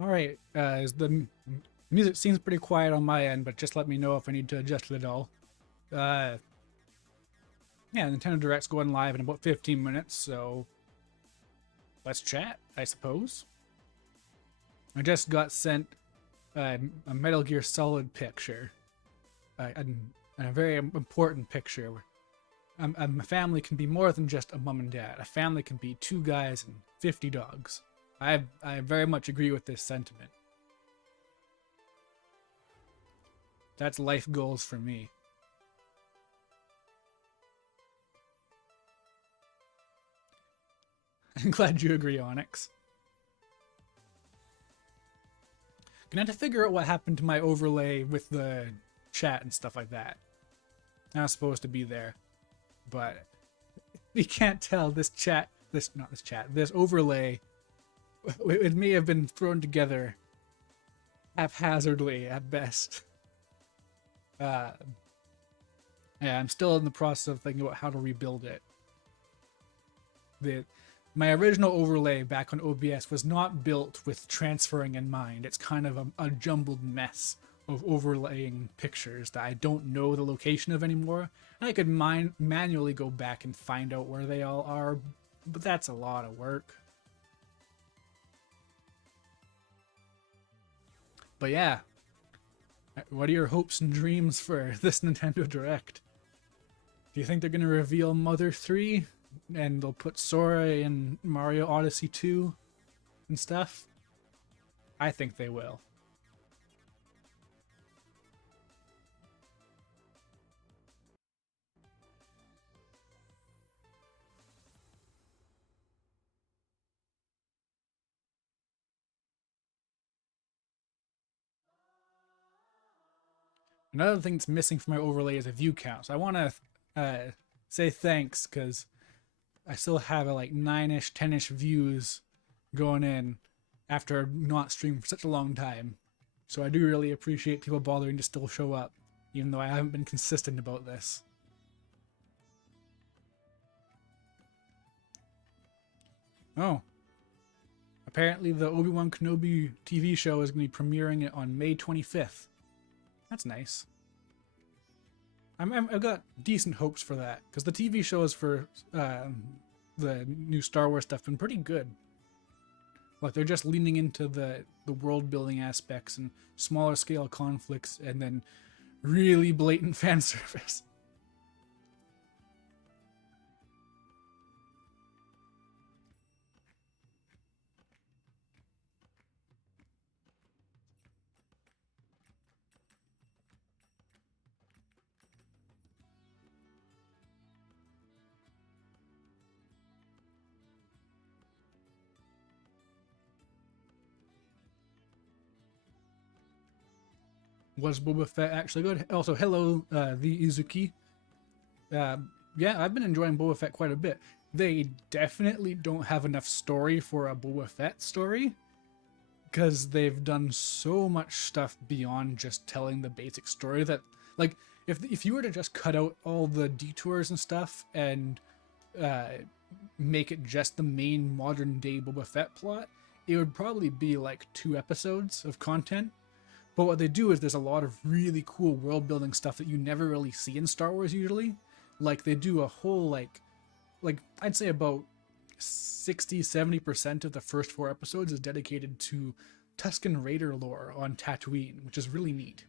All right, is music seems pretty quiet on my end, but just let me know if I need to adjust it at all. Uh, yeah, Nintendo Direct's going live in about 15 minutes, so let's chat, I suppose. I just got sent a Metal Gear Solid picture, and a very important picture. A family can be more than just a mom and dad. A family can be two guys and 50 dogs. I very much agree with this sentiment. That's life goals for me. I'm glad you agree, Onyx. Gonna have to figure out what happened to my overlay with the chat and stuff like that. I was supposed to be there, but you can't tell this chat, this overlay, it may have been thrown together haphazardly at best. Uh, yeah, I'm still in the process of thinking about how to rebuild it. The My original overlay back on OBS was not built with transferring in mind. It's kind of a jumbled mess of overlaying pictures that I don't know the location of anymore. And I could manually go back and find out where they all are, but that's a lot of work. But yeah, what are your hopes and dreams for this Nintendo Direct? Do you think they're going to reveal Mother 3 and they'll put Sora in Mario Odyssey 2 and stuff? I think they will. Another thing that's missing from my overlay is a view count. So I want to say thanks because I still have like 9-ish, 10-ish views going in after not streaming for such a long time. So I do really appreciate people bothering to still show up, even though I haven't been consistent about this. Oh, apparently the Obi-Wan Kenobi TV show is going to be premiering it on May 25th. That's nice. I've got decent hopes for that because the TV shows for the new Star Wars stuff been pretty good. Like they're just leaning into the world building aspects and smaller scale conflicts, and then really blatant fan service. Was Boba Fett actually good? Also, hello, the Izuki. Uh, yeah, I've been enjoying Boba Fett quite a bit. They definitely don't have enough story for a Boba Fett story because they've done so much stuff beyond just telling the basic story that, like, if you were to just cut out all the detours and stuff and uh, make it just the main modern day Boba Fett plot, it would probably be like 2 episodes of content. But what they do is there's a lot of really cool world building stuff that you never really see in Star Wars usually. Like they do a whole like I'd say about 60-70% of the first 4 episodes is dedicated to Tusken Raider lore on Tatooine, which is really neat.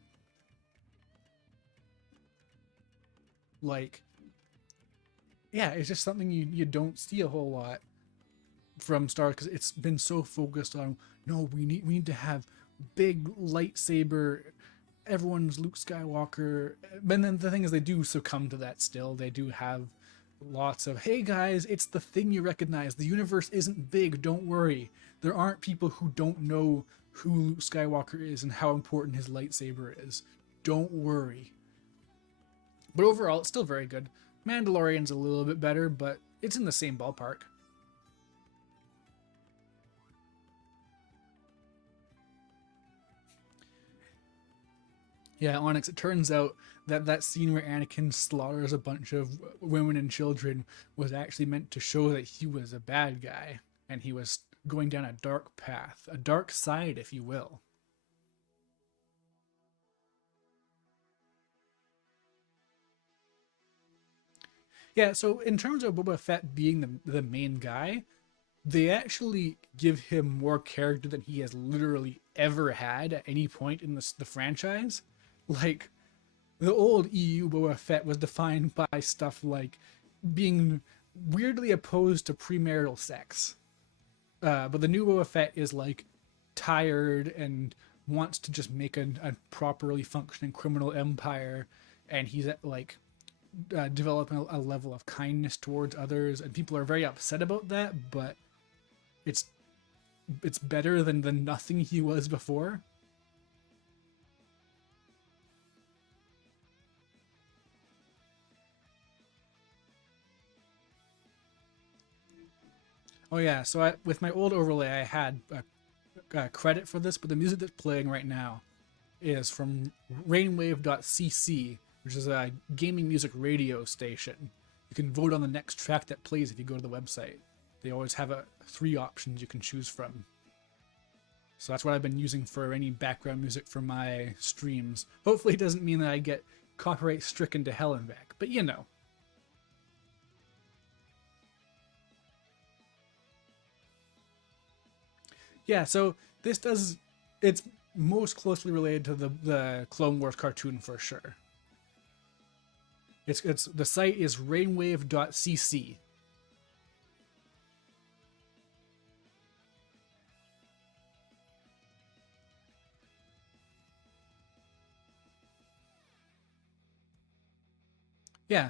Like yeah, it's just something you don't see a whole lot from Star Wars because it's been so focused on no, we need to have big lightsaber. Everyone's Luke Skywalker, but then the thing is, they do succumb to that. Still, they do have lots of hey guys, it's the thing you recognize. The universe isn't big. Don't worry. There aren't people who don't know who Luke Skywalker is and how important his lightsaber is. Don't worry. But overall, it's still very good. Mandalorian's a little bit better, but it's in the same ballpark. Yeah, Onyx, it turns out that that scene where Anakin slaughters a bunch of women and children was actually meant to show that he was a bad guy and he was going down a dark path, a dark side, if you will. Yeah, so in terms of Boba Fett being the main guy, they actually give him more character than he has literally ever had at any point in the franchise. Like, the old EU Boba Fett was defined by stuff like being weirdly opposed to premarital sex. But the new Boba Fett is like tired and wants to just make a properly functioning criminal empire, and he's at like developing a level of kindness towards others, and people are very upset about that. But it's it's better than the nothing he was before. Oh yeah, so with my old overlay, I had a credit for this, but the music that's playing right now is from Rainwave.cc, which is a gaming music radio station. You can vote on the next track that plays if you go to the website. They always have 3 options you can choose from. So that's what I've been using for any background music for my streams. Hopefully it doesn't mean that I get copyright stricken to hell and back, but you know. Yeah, so this does, it's most closely related to the Clone Wars cartoon for sure. It's the site is rainwave.cc. Yeah.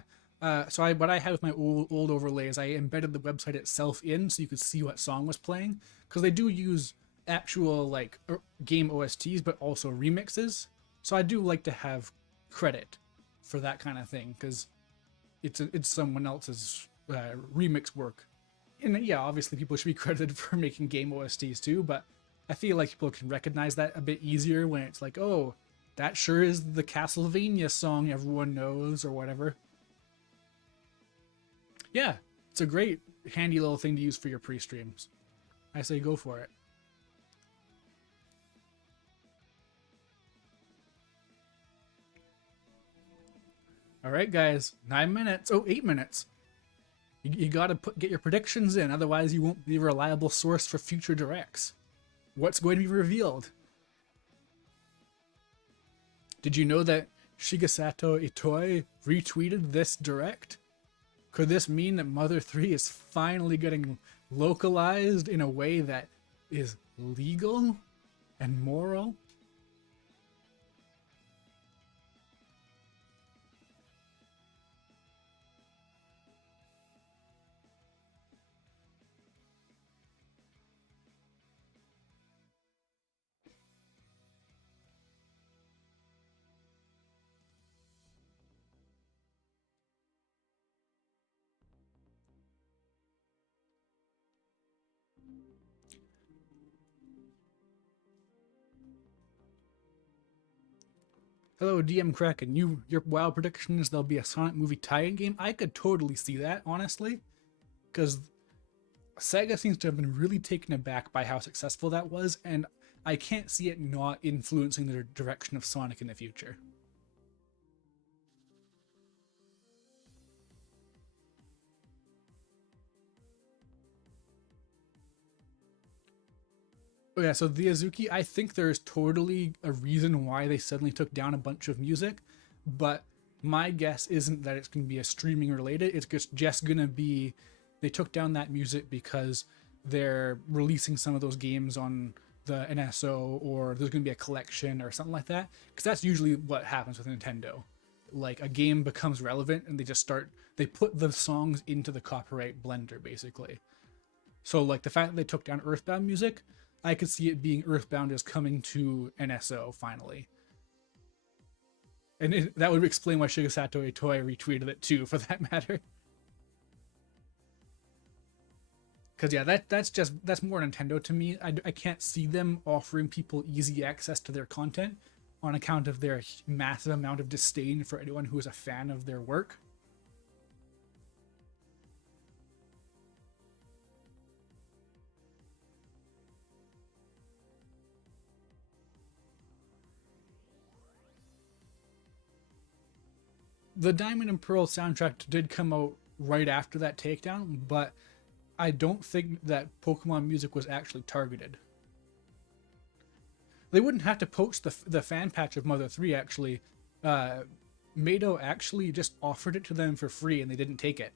So what I had with my old overlays, I embedded the website itself in so you could see what song was playing, because they do use actual like game OSTs, but also remixes. So I do like to have credit for that kind of thing because it's someone else's remix work. And yeah, obviously people should be credited for making game OSTs too, but I feel like people can recognize that a bit easier when it's like, oh, that sure is the Castlevania song everyone knows or whatever. Yeah, it's a great handy little thing to use for your pre-streams. I say go for it. All right, guys, 9 minutes. Oh, 8 minutes. You gotta get your predictions in, otherwise you won't be a reliable source for future directs. What's going to be revealed? Did you know that Shigesato Itoi retweeted this direct? Could this mean that Mother 3 is finally getting localized in a way that is legal and moral? Hello, DM Kraken. Your wild prediction is there'll be a Sonic movie tie-in game. I could totally see that, honestly, because Sega seems to have been really taken aback by how successful that was, and I can't see it not influencing the direction of Sonic in the future. Oh yeah, so the Azuki, I think there's totally a reason why they suddenly took down a bunch of music, but my guess isn't that it's going to be a streaming related. It's just going to be they took down that music because they're releasing some of those games on the NSO, or there's going to be a collection or something like that. Because that's usually what happens with Nintendo. Like a game becomes relevant and they put the songs into the copyright blender basically. So like the fact that they took down Earthbound music, I could see it being Earthbound is coming to NSO finally. And that would explain why Shigesato Itoi retweeted it too, for that matter. Because yeah, that's more Nintendo to me. I can't see them offering people easy access to their content on account of their massive amount of disdain for anyone who is a fan of their work. the Diamond and Pearl soundtrack did come out right after that takedown, but I don't think that Pokemon music was actually targeted. They wouldn't have to post the fan patch of Mother 3, actually. Mado actually just offered it to them for free and they didn't take it.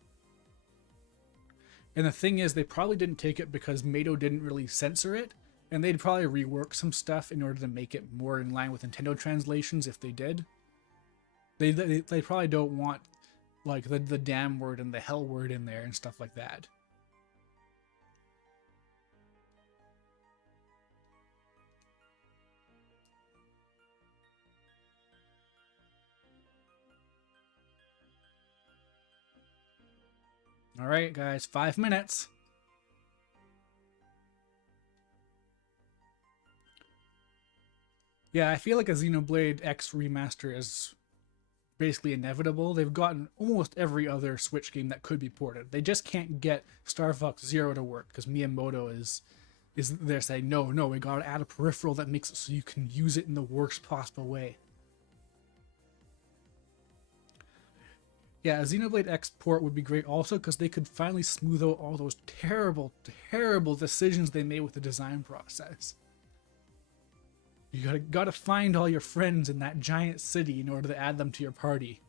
And the thing is, they probably didn't take it because Mado didn't really censor it, and they'd probably rework some stuff in order to make it more in line with Nintendo translations if they did. They probably don't want like the damn word and the hell word in there and stuff like that. All right, guys, 5 minutes. Yeah, I feel like a Xenoblade X remaster is basically inevitable. They've gotten almost every other Switch game that could be ported. They just can't get Star Fox Zero to work because Miyamoto is there saying no, we gotta add a peripheral that makes it so you can use it in the worst possible way. Yeah, a Xenoblade X port would be great also because they could finally smooth out all those terrible, terrible decisions they made with the design process. You gotta find all your friends in that giant city in order to add them to your party.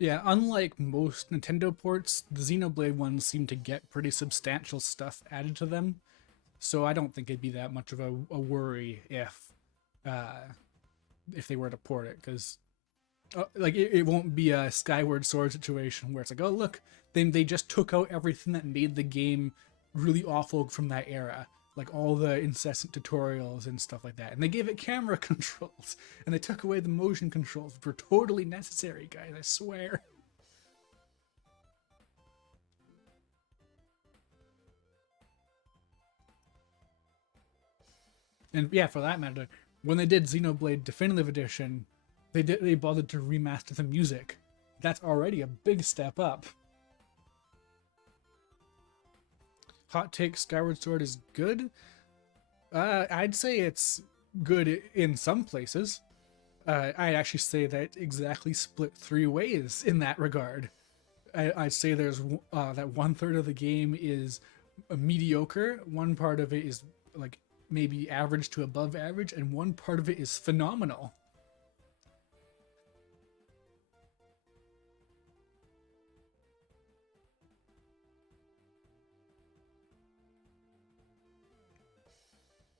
Yeah, unlike most Nintendo ports, the Xenoblade ones seem to get pretty substantial stuff added to them, so I don't think it'd be that much of a worry uh, if they were to port it, because like it won't be a Skyward Sword situation where it's like, oh look, they just took out everything that made the game really awful from that era, like all the incessant tutorials and stuff like that, and they gave it camera controls, and they took away the motion controls, which were totally necessary, guys. I swear. And yeah, for that matter, when they did Xenoblade Definitive Edition, they bothered to remaster the music. That's already a big step up. Hot take: Skyward Sword is good. I'd say it's good in some places. I'd actually say that exactly split three ways in that regard. I'd say there's that 1/3 of the game is mediocre, one part of it is like maybe average to above average, and one part of it is phenomenal.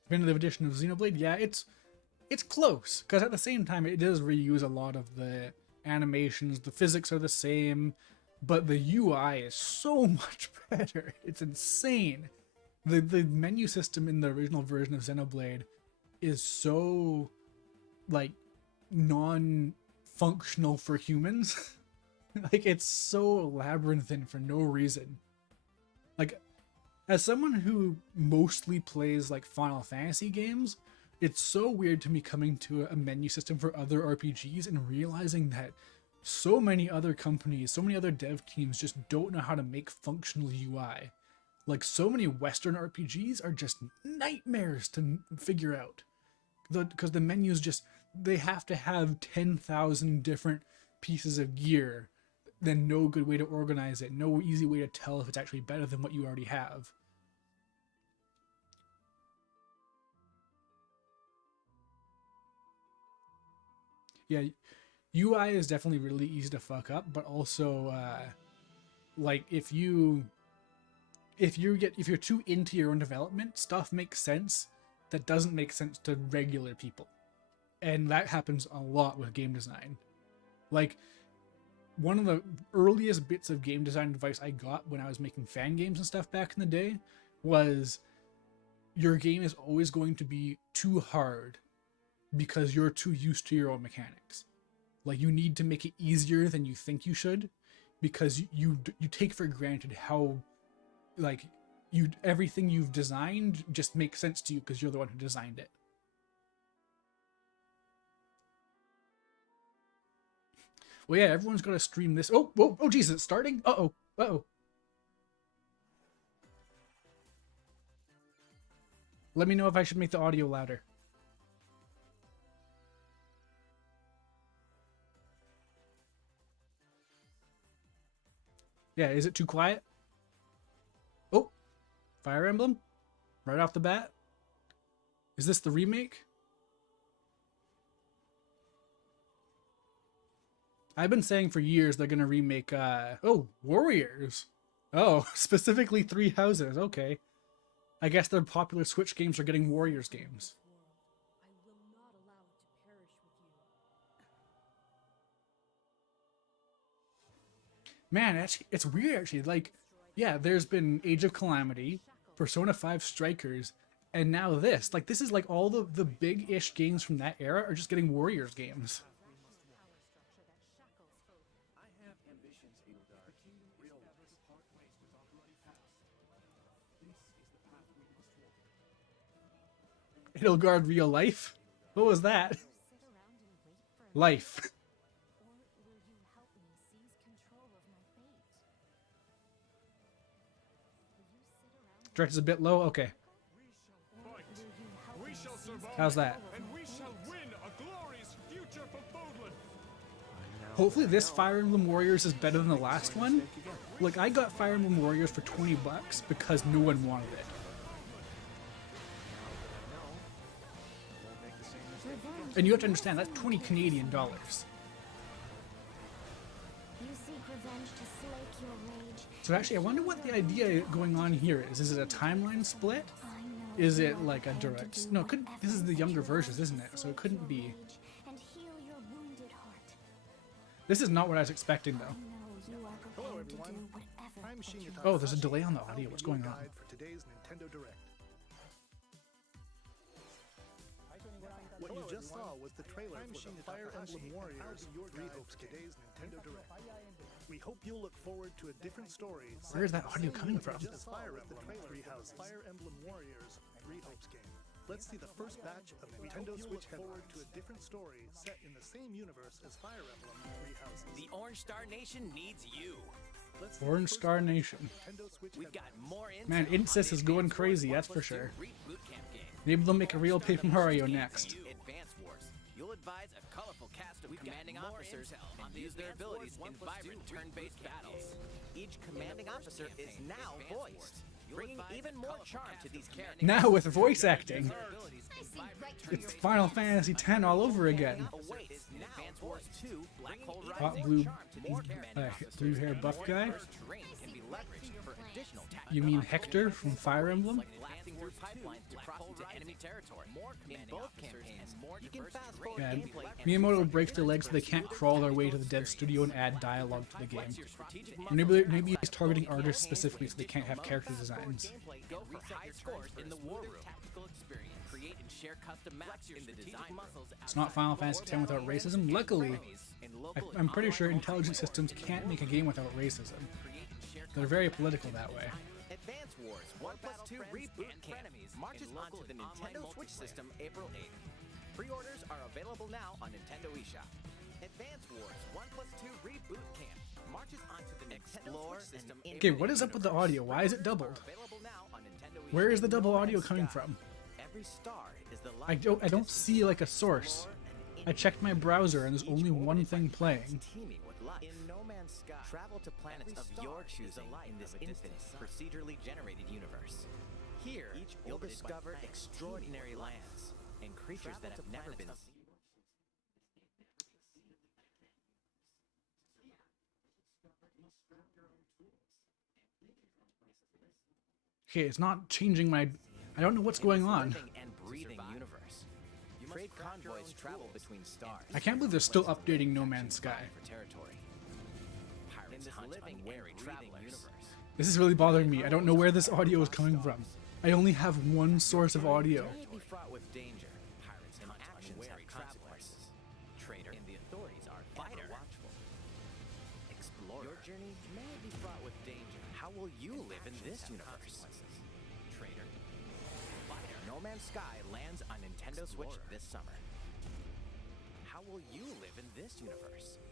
Definitive edition of Xenoblade, yeah, it's close because at the same time it does reuse a lot of the animations. The physics are the same, but the UI is so much better. It's insane. The menu system in the original version of Xenoblade is so like non-functional for humans. Like it's so labyrinthine for no reason. Like as someone who mostly plays like Final Fantasy games, it's so weird to me coming to a menu system for other RPGs and realizing that so many other companies, so many other dev teams just don't know how to make functional UI. Like so many Western RPGs are just nightmares to figure out. Because the menus just, they have to have 10,000 different pieces of gear. Then no good way to organize it, no easy way to tell if it's actually better than what you already have. Yeah, UI is definitely really easy to fuck up, but also like if you're too into your own development, stuff makes sense that doesn't make sense to regular people. And that happens a lot with game design. Like one of the earliest bits of game design advice I got when I was making fan games and stuff back in the day was your game is always going to be too hard because you're too used to your own mechanics. Like, you need to make it easier than you think you should, because you take for granted how, like, everything you've designed just makes sense to you because you're the one who designed it. Well, yeah, everyone's got to stream this. Oh, whoa, oh, Jesus, it's starting? Uh-oh, uh-oh. Let me know if I should make the audio louder. Yeah, is it too quiet? Oh, Fire Emblem? Right off the bat? Is this the remake? I've been saying for years they're going to remake, oh, Warriors. Oh, specifically Three Houses. Okay. I guess their popular Switch games are getting Warriors games. Man, it's weird actually. Like, yeah, there's been Age of Calamity, Persona 5 Strikers, and now this. Like, this is like all the big-ish games from that era are just getting Warriors games. It'll guard real life? What was that? Life. Director's a bit low? Okay. How's that? Hopefully this Fire Emblem Warriors is better than the last one. Like, I got Fire Emblem Warriors for $20 because no one wanted it. And you have to understand, that's 20 Canadian dollars. So actually, I wonder what the idea going on here is. Is it a timeline split? Is it like a direct... No, this is the younger versions, isn't it? So it couldn't be... This is not what I was expecting, though. Hello, everyone. Oh, there's a delay on the audio. What's going on? What you just saw was the trailer for the Fire Emblem Warriors 3 Hopes Today's Nintendo Direct. We hope you'll look forward to a different story. Where is that audio coming from? Just Fire Emblem Three Houses. Fire Emblem Warriors 3 Hopes game. Let's see the first batch of Nintendo Switch forward to a different story set in the same universe as Fire Emblem Three Houses. The Orange Star Nation needs you. Orange Star Nation. We've got more Man, Insys is going crazy, that's for sure. Maybe they'll make a real Paper Mario next. Advance Wars. You'll advise a colorful cast of commanding officers and use their abilities in vibrant turn-based battles. Each commanding officer is now voiced, bringing even more charm to these characters. Now with voice acting. It's Final Fantasy X all over again. Hot blue, blue hair buff guy? You mean Hector from Fire Emblem? Yeah, Miyamoto breaks their legs so they can't crawl their way to the dev studio and add dialogue to the game. Maybe he's targeting artists specifically so they can't have character designs. It's not Final Fantasy X without racism. Luckily, I'm pretty sure Intelligent Systems can't make a game without racism. They're very political that way. Advance Wars 1+2 Reboot Camp marches onto the Nintendo Switch system April 8th. Pre-orders are available now on Nintendo eShop. Advance Wars 1+2 Reboot Camp marches onto the Nintendo Switch system. Okay, what is up with the audio? Why is it doubled? Where is the double audio coming from? I don't see like a source. I checked my browser and there's only one thing playing. In No Man's Sky, travel to planets of your choosing in this infinite, procedurally generated universe. Here, you'll discover extraordinary lands and creatures that have never been seen. Okay, it's not changing my... I don't know what's going on. And breathing universe. Trade convoys travel between stars. I can't believe they're still updating No Man's Sky. For territory. living and breathing universe. This is really bothering me. I don't know where this audio is coming from. I only have one source of audio. May be fraught with danger. Pirates and actions have consequences. Traitor and the authorities are ever watchful. Explorer. Your journey may be fraught with danger. How will you live in this universe? Traitor. Fighter. No Man's Sky lands on Nintendo Switch this summer. How will you live in this universe?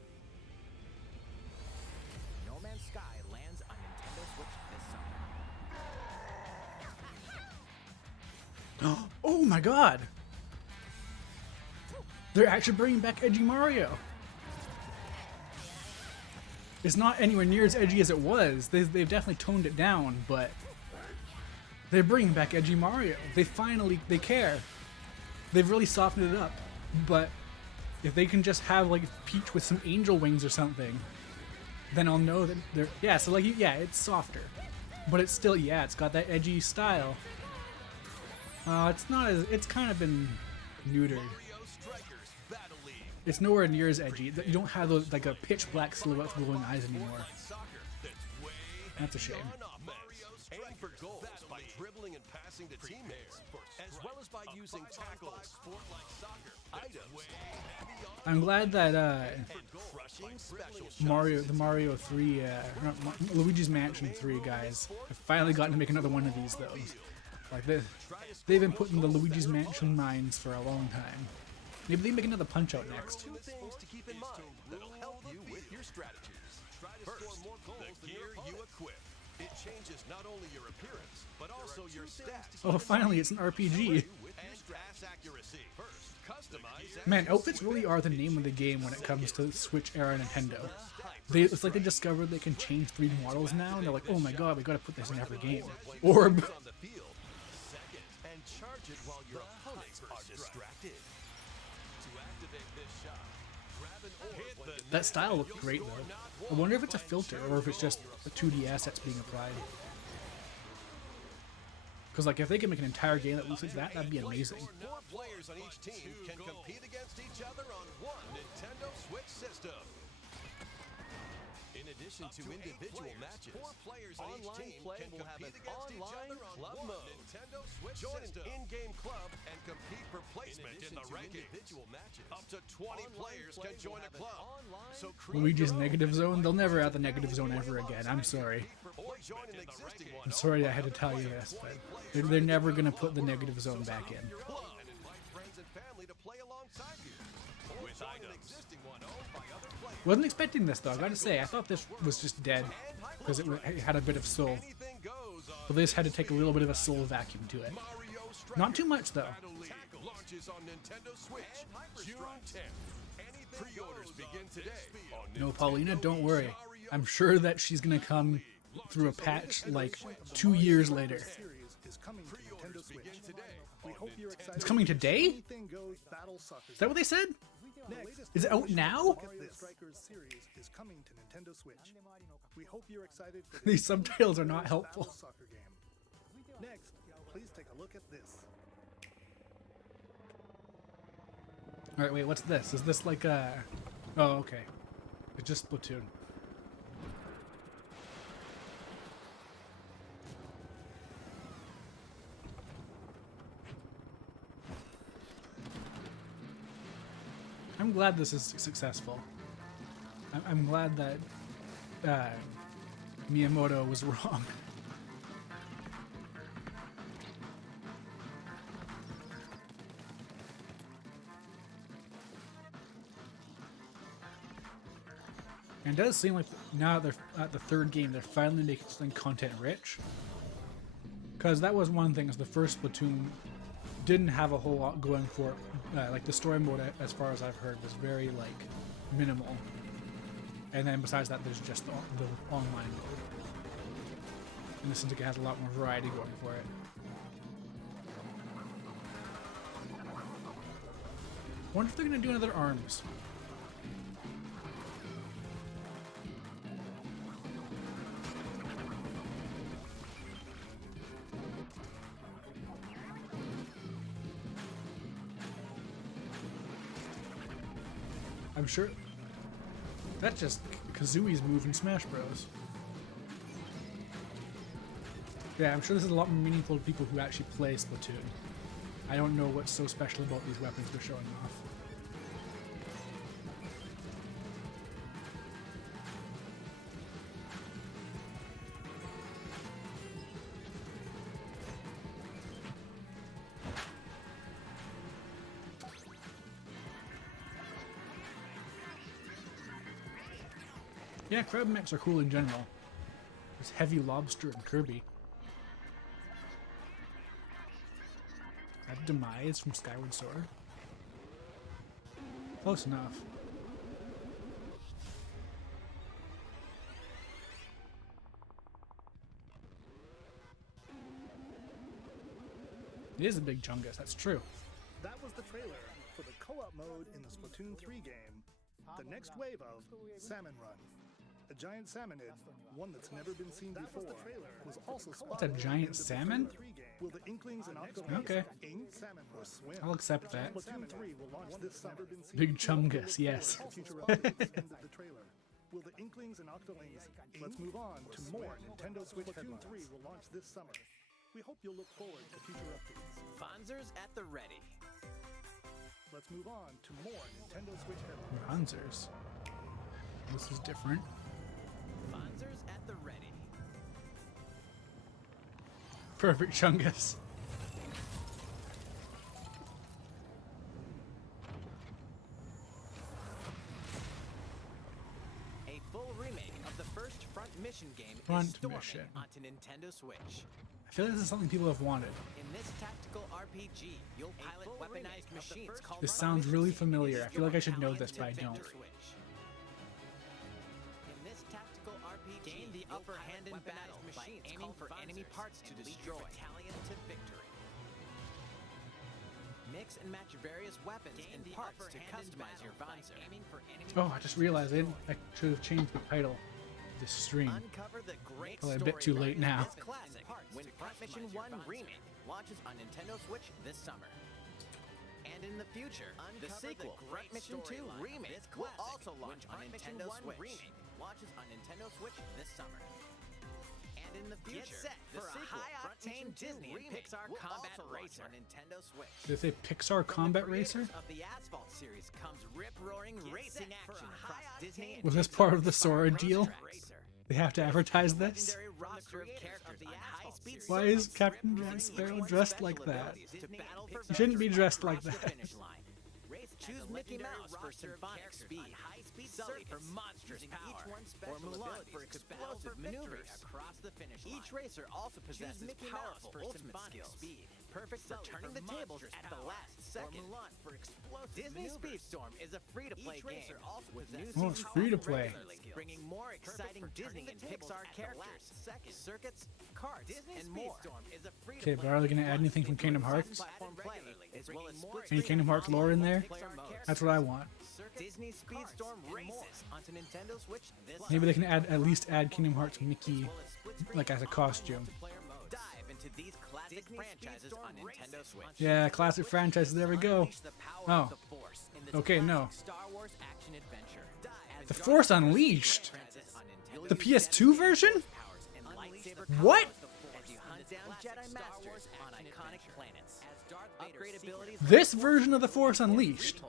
No Man's Sky lands on Nintendo Switch this summer. Oh my god! They're actually bringing back Edgy Mario! It's not anywhere near as edgy as it was. They've definitely toned it down, but they're bringing back Edgy Mario. They care. They've really softened it up. But if they can just have like Peach with some angel wings or something, then I'll know that they're, yeah, so like, yeah, it's softer. But it's still, yeah, it's got that edgy style. It's not as, it's kind of been neutered. It's nowhere near as edgy. You don't have those, like a pitch black silhouette with glowing eyes anymore. That's a shame. Aim for goals by dribbling and passing to teammates, as well as by using tackles, items. I'm glad that Mario 3, Luigi's Mansion 3 guys have finally gotten to make another one of these though. Like they've been putting the Luigi's Mansion mines for a long time. Maybe they make another Punch Out next. Two things to keep in mind that'll help you with your strategies. First, the gear you equip. It changes not only your appearance, but also your stats. Oh, finally, it's an RPG. And stats accuracy. First, customize. Man, outfits really are the name of the game when it comes to Switch era Nintendo. It's like they discovered they can change 3D models now, and they're like, oh my god, we gotta put this in every game. Orb. On the field. Second, and charge it while your opponents are distracted. To activate this shot, grab an orb. That style looked great though. I wonder if it's a filter or if it's just the 2D assets being applied. Because like if they can make an entire game that looks like that, that'd be amazing. 4 players on each team can compete against each other on one Nintendo Switch system. In addition to individual matches, 4 players on each team can compete against each other on club mode. Nintendo Switch Join an in-game club and compete for placement in the rankings. Up to 20 players can join a club. So Luigi's Negative Zone? They'll never add the Negative Zone ever again. I'm sorry. or join an existing one. I'm sorry I had to tell you this, but they're never going to put the Negative Zone back in. And invite friends and family to play alongside you. Or join an existing one owned by other players. Wasn't expecting this though, I gotta say. I thought this was just dead because it had a bit of soul. Anything goes on But this had to take a little bit of a soul vacuum to it. Mario Strikers Not too much though. Battle League launches on Nintendo Switch June 10th. Pre-orders begin today on No, Paulina, don't worry. I'm sure that she's gonna come through a patch like 2 years later. Series is coming to Nintendo Switch. We hope you're excited. It's coming today? Anything Goes Battle Soccer. Is that what they said? Next, Is it out now? Look at This Strikers series is coming to Nintendo Switch. We hope you're excited for These subtitles are not helpful. Battle Soccer game. Next, please take a look at this. Alright, wait, what's this? Is this like a... Oh, okay. It's just Splatoon. I'm glad this is successful. I'm glad that Miyamoto was wrong. And it does seem like now they're at the third game, they're finally making something content rich. Because that was one thing, is the first Splatoon didn't have a whole lot going for it. Like the story mode, as far as I've heard, was very like minimal. And then besides that, there's just the online mode. And this seems like it has a lot more variety going for it. I wonder if they're gonna do another ARMS. I'm sure that just Kazooie's move in Smash Bros. Yeah, I'm sure this is a lot more meaningful to people who actually play Splatoon. I don't know what's so special about these weapons they're showing off. Yeah, crab mechs are cool in general. There's Heavy Lobster and Kirby. That Demise from Skyward Sword. Close enough. It is a big Chungus, that's true. That was the trailer for the co-op mode in the Splatoon 3 game. The next wave of Salmon Run. A giant salmonid, one that's never been seen before, was also spotted a giant in the salmon? Splatoon 3 game. Will the Inklings and Octolings Okay. ink salmon or swim? I'll accept that. Splatoon 3 will launch this summer. Big Chungus, yes. Future updates ended the trailer. Will the Inklings and Octolings ink? Let's move on to more Nintendo Switch headlines. Splatoon 3 will launch this summer. We hope you'll look forward to future updates. Fonzers at the ready. Let's move on to more Nintendo Switch headlines. Bronzers. This is different. Fonzers at the ready. Perfect Chungus. A full remake of the first Front Mission game Front is storming Mission. onto Nintendo Switch. I feel like this is something people have wanted. In this tactical RPG, you'll pilot weaponized machines called This Front sounds really Mission familiar. I feel like I should know storming this, but I onto don't. Nintendo Switch. In this tactical RPG, gain the upper hand in battle by aiming for enemy parts to destroy battalion to victory. Mix and match various weapons and parts to customize your Vonzer. Oh, I just realized I should have changed the title of this stream. Uncover the great Probably a bit too late storyline now. of this classic when Front Mission 1 Remake launches on Nintendo Switch this summer. And in the future, the sequel, Front Mission 2 Remake, will also launch on Nintendo Switch. Launches on Nintendo Switch this summer. And in the future, the sequel, Front Mission 2 Disney and Pixar Combat Racer on Nintendo Switch. Did they say Pixar Combat Racer? Of the Asphalt series comes rip-roaring racing action across Disney and Was this Pixar part of the Pixar Sora Racer deal? Tracks. They have to advertise this? Legendary roster of characters on high-speed Why is Captain Jack Sparrow dressed like that? He He shouldn't be dressed like that. Choose Mickey Mouse for symphonic speed, Sully for monstrous power, or Mulan for explosive maneuvers across the finish line. Each racer also possesses powerful ultimate skills, perfect for turning the tables at the last second. Or Mulan for explosive Disney Speedstorm is a free-to-play game with new Oh, it's seasons free to offered play. regularly, bringing more exciting Disney and Pixar characters, circuits, cards, and more. Okay, but are they going to add anything from Kingdom Hearts? As well as split Any Kingdom Hearts lore in there? That's what I want. Disney Speedstorm races onto Nintendo Switch this Maybe they can at least add Kingdom Hearts Mickey, like as a costume. dive into these classic franchises on Nintendo Switch. Yeah, classic franchises. There we go. Unleash the power of Oh, the Force in this okay, no. classic Star Wars action adventure. As The Darth Force Vader Unleashed. franchise on Nintendo The Switch PS2 version? powers and lightsaber What? powers as you hunt down Jedi Masters on iconic planets. As Darth Upgrade abilities This version of The Force Unleashed.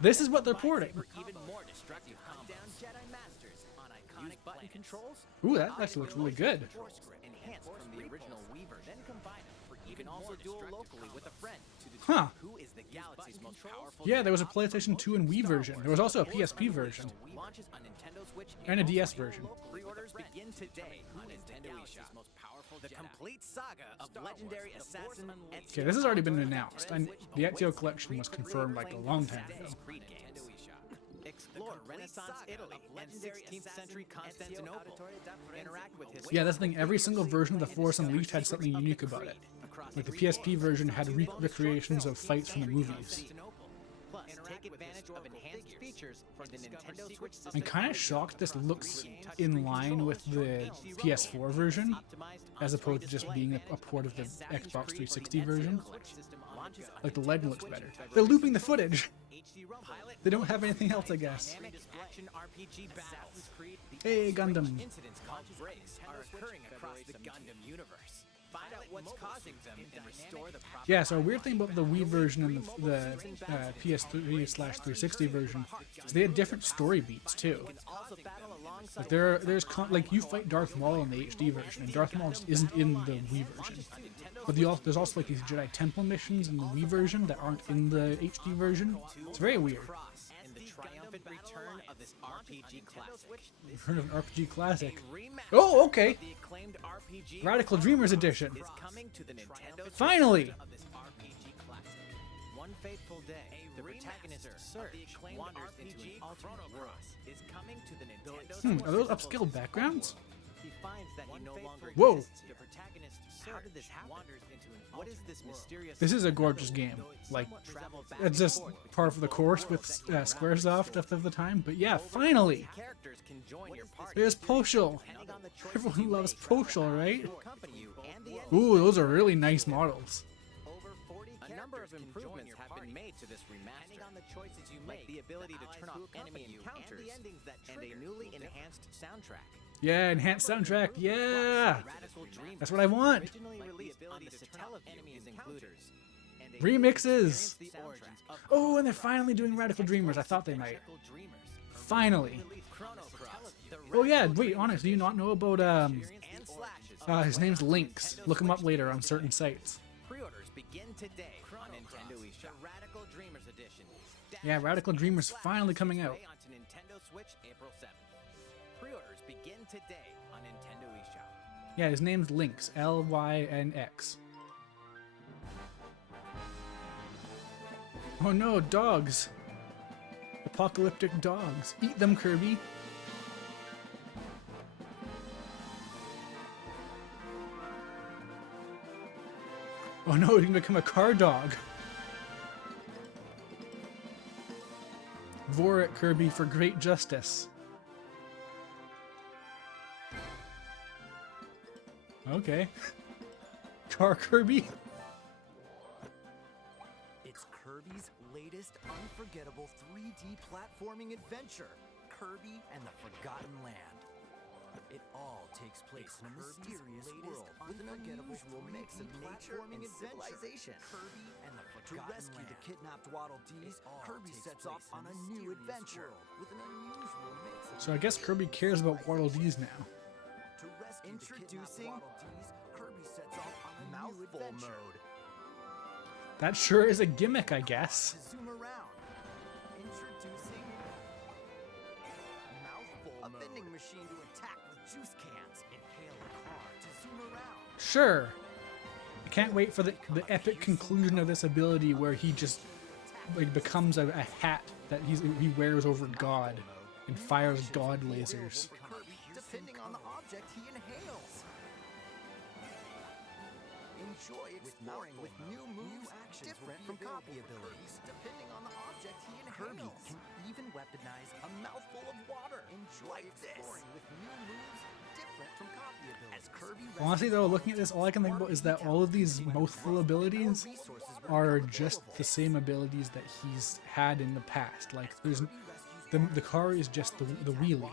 This is what they're porting. for even more destructive hunt down Jedi Masters on iconic button controls. Ooh, that actually looks really good. Force grip enhanced from the original Wii version. Then combine them for you can also duel locally with a friend to Huh. determine who is the galaxy's most powerful. Yeah, there was a PlayStation 2 and Wii version. There was also a PSP version. Launches on Nintendo Switch And a DS version. Pre-orders begin today on Nintendo eShop. The complete saga of legendary assassin and Okay, this has already been announced. The Ezio collection was confirmed like a long time ago. Creed games. Explore Renaissance Italy and 16th century Constantinople. Interact with history. Yeah, that's the thing. Every single version of The Force Unleashed had something unique about it. Like the PSP version had recreations of fights from the movies. Plus, take take advantage of enhanced features from the Nintendo Switch system. I'm kind of shocked this looks in line with the PS4 version, as opposed to just being a port of the Xbox 360 version. Like, the legend looks better. They're looping the footage. They don't have anything else, I guess. Hey, Gundam. Incidents called breaks are occurring across the Gundam universe. Find out what's causing them and restore the proper. Yeah, so a weird thing about the Wii version and the PS3/360 version is they had different story beats too. Also battle alongside Like like you fight Darth Maul in the HD version, and Darth Maul just isn't in the Wii version. But there's also like these Jedi Temple missions in the Wii version that aren't in the HD version. It's very weird. Cross in the triumphant return of this RPG classic. Heard of an RPG classic? A remaster Oh, okay. of the acclaimed RPG Radical Dreamers edition. is coming to the Nintendo Switch Finally. of this RPG classic. One fateful day, the protagonist Serge wanders into an alternate world. Is coming to the Nintendo Switch Are those physical upscale backgrounds? He finds that he no longer Whoa. exists. The protagonist Serge wanders into an what is this mysterious This is a gorgeous game. Like, it's just part of the course with Squaresoft of the time. But yeah, finally, characters can join your party. there's Poshul. Depending on the choices Everyone you loves make, Poshul, right? will accompany you and the Ooh, those are really nice models. over 40 a number of improvements have been made to this remaster. On the choices you make, like the ability to turn off enemy encounters and a newly enhanced soundtrack. Yeah, enhanced soundtrack. Yeah, Radical Dreamers, that's what I want. originally released on the Satellaview, is included. And a Remixes. the origins of Oh, and they're finally doing Radical Dreamers. I thought they might. Radical Dreamers. Finally. Chrono Cross, the Oh yeah, wait, honest, do you not know about and slashes. his name's Lynx. Look him up later on certain sites. Pre-orders begin today on Nintendo eShop. The Radical Dreamers edition. Yeah, Radical Dreamers finally coming out. Onto Nintendo Switch April 7th. Pre-orders begin today on Nintendo eShop. Yeah, his name's Lynx. Lynx. Oh no, dogs. Apocalyptic dogs. Eat them, Kirby. Oh no, he can become a car dog. Vorit Kirby for great justice. Okay. Car Kirby? It's Kirby's latest unforgettable 3D platforming adventure, Kirby and the Forgotten Land. It all takes place in a mysterious world with an unusual mix of nature and civilization. Kirby and the Forgotten Land. To rescue the kidnapped Waddle Dees, Kirby sets off on a new adventure with an unusual mix of So I guess Kirby cares about Waddle Dees now. To rescue introducing the kidnapped Waddle Dees, Kirby sets off on a new adventure. Mode. That sure is a gimmick, I guess. To zoom around. Introducing Mouthful a vending machine to attack with juice cans. Inhale a car to zoom around. Sure. I can't wait for the epic conclusion of this ability where he just like becomes a hat that he wears over God and fires God lasers. Kirby, depending on the object he inhales. Enjoy exploring with new moves different from copy abilities. Depending on the object he inhales. Kirby can even weaponize a mouthful of water. Enjoy exploring with new moves different from copy abilities. As Kirby Honestly though, looking at this, all I can think about is that all of these mouthful abilities are just the same abilities that he's had in the past. Like there's the car is just the wheelie.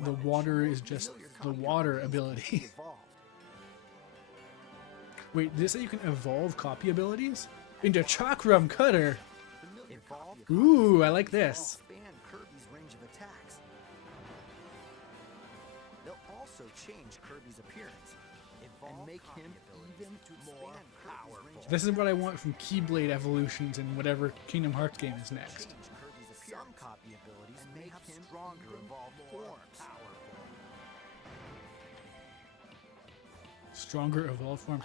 The water is just the water ability. Wait, did it say you can evolve copy abilities? Into Chakram Cutter! Ooh, I like this. Expand Kirby's range of attacks. They'll also change Kirby's appearance and make him even more powerful. This is what I want from Keyblade evolutions in whatever Kingdom Hearts game is next. Some copy abilities make him stronger evolved forms. Stronger evolved forms.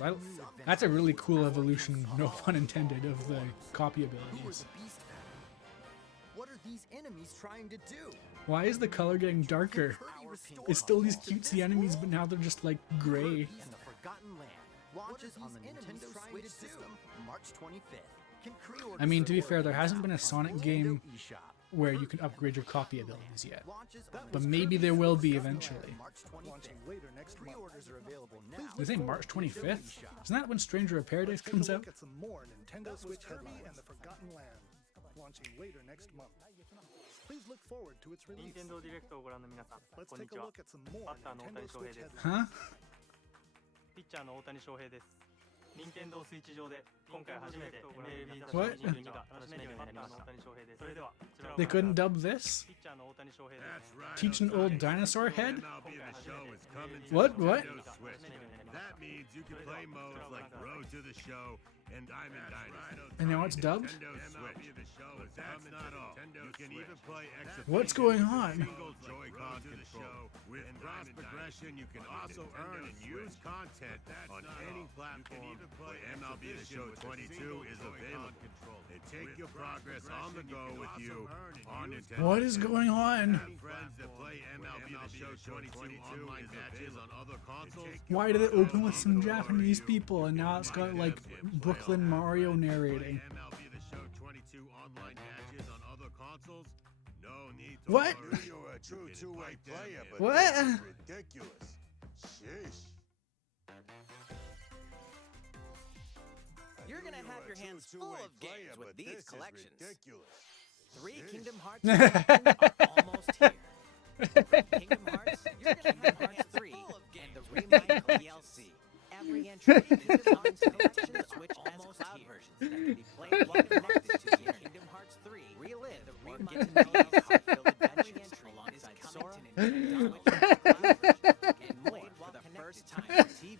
That's a really cool evolution, no pun intended, of the copy Who are abilities. the beast battle? What are these enemies trying to do? Why is the color getting darker? Kirby restore It's still these cutesy enemies, but now they're just like gray. and the Forgotten Land launches on the Nintendo Switch system March 25th. I mean, to be fair, there hasn't been a Sonic game where you can upgrade your copy abilities yet. But maybe there will be eventually. Launching later next month. Pre-orders are available now. They say March 25th? Isn't that when Stranger of Paradise Take a comes out? look at some more Nintendo Switch headlines. And the Forgotten Land, launching later next month. Please look forward to its release. 任天堂ディレクトをご覧の皆さん、 Let's こんに take ち a は。 look at some more バッターの大 Nintendo 谷翔平 Switch です headlines. Huh? ピッチャーの大谷翔平です。任天堂スイッチ上で今回初めて MLB What? 2022が楽しめるようになりました。バッターの大谷翔平です。それではこちらを They couldn't dub this? ピッチャーの大谷翔平です。 Teach an old dinosaur head? MLB The Show is coming to What? What? Nintendo Switch. That means you can play modes like Road to the Show and Diamond Dynasty. And now it's dubbed? Nintendo Switch. But that's not all. You can even play XFP What's going on? single Joy-Con control. With cross progression, you can also earn and use content on any platform where MLB The Show 22 is available. And take your progress on the go with you on Nintendo. What is going on? Friends that play MLB The Show 22 online matches on other consoles. Why did it open with some Japanese people and now it's got like Brooklyn Mario narrating? MLB The Show 22 online matches on other consoles. No need to What? worry. You're a true two-way player, but What? that's ridiculous. Sheesh. You're gonna You're have a your true hands full two-way of player, games with but these this is collections. ridiculous. 3 Sheesh. Kingdom Hearts collections are almost here. From Kingdom Hearts, you're gonna have Hearts 3 and the Remind DLC. Every entry in Kingdom Hearts collection Switch almost cloud versions that can be played while connected to your Kingdom Hearts 3. Relive the Remind DLC heart-filled adventures alongside Sora and played while the first time on TV,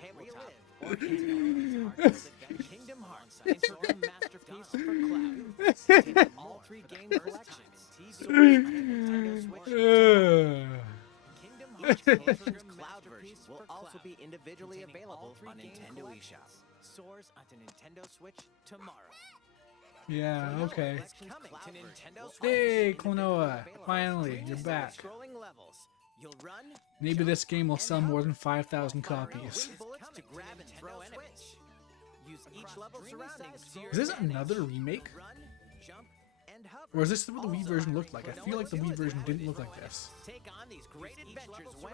tabletop, or handheld. Kingdom Hearts, integral masterpiece for cloud. Take all 3 game collections. Nintendo Switch. Kingdom Hearts Collections Cloud versions will also be individually available on Nintendo eShop. Soars onto Nintendo Switch tomorrow. Yeah, okay. It's coming to Nintendo Switch. Hey, Individually Klonoa, available. finally, you're back. Scrolling levels. You'll run. Maybe this game will sell more than 5,000 copies. Win bullets to grab and throw enemies. Use each level surroundings to your Is this advantage. another remake? Run, jump, and hover. Or is this what the Wii version looked like? I feel like the Wii version didn't look like this. Take on these great adventures when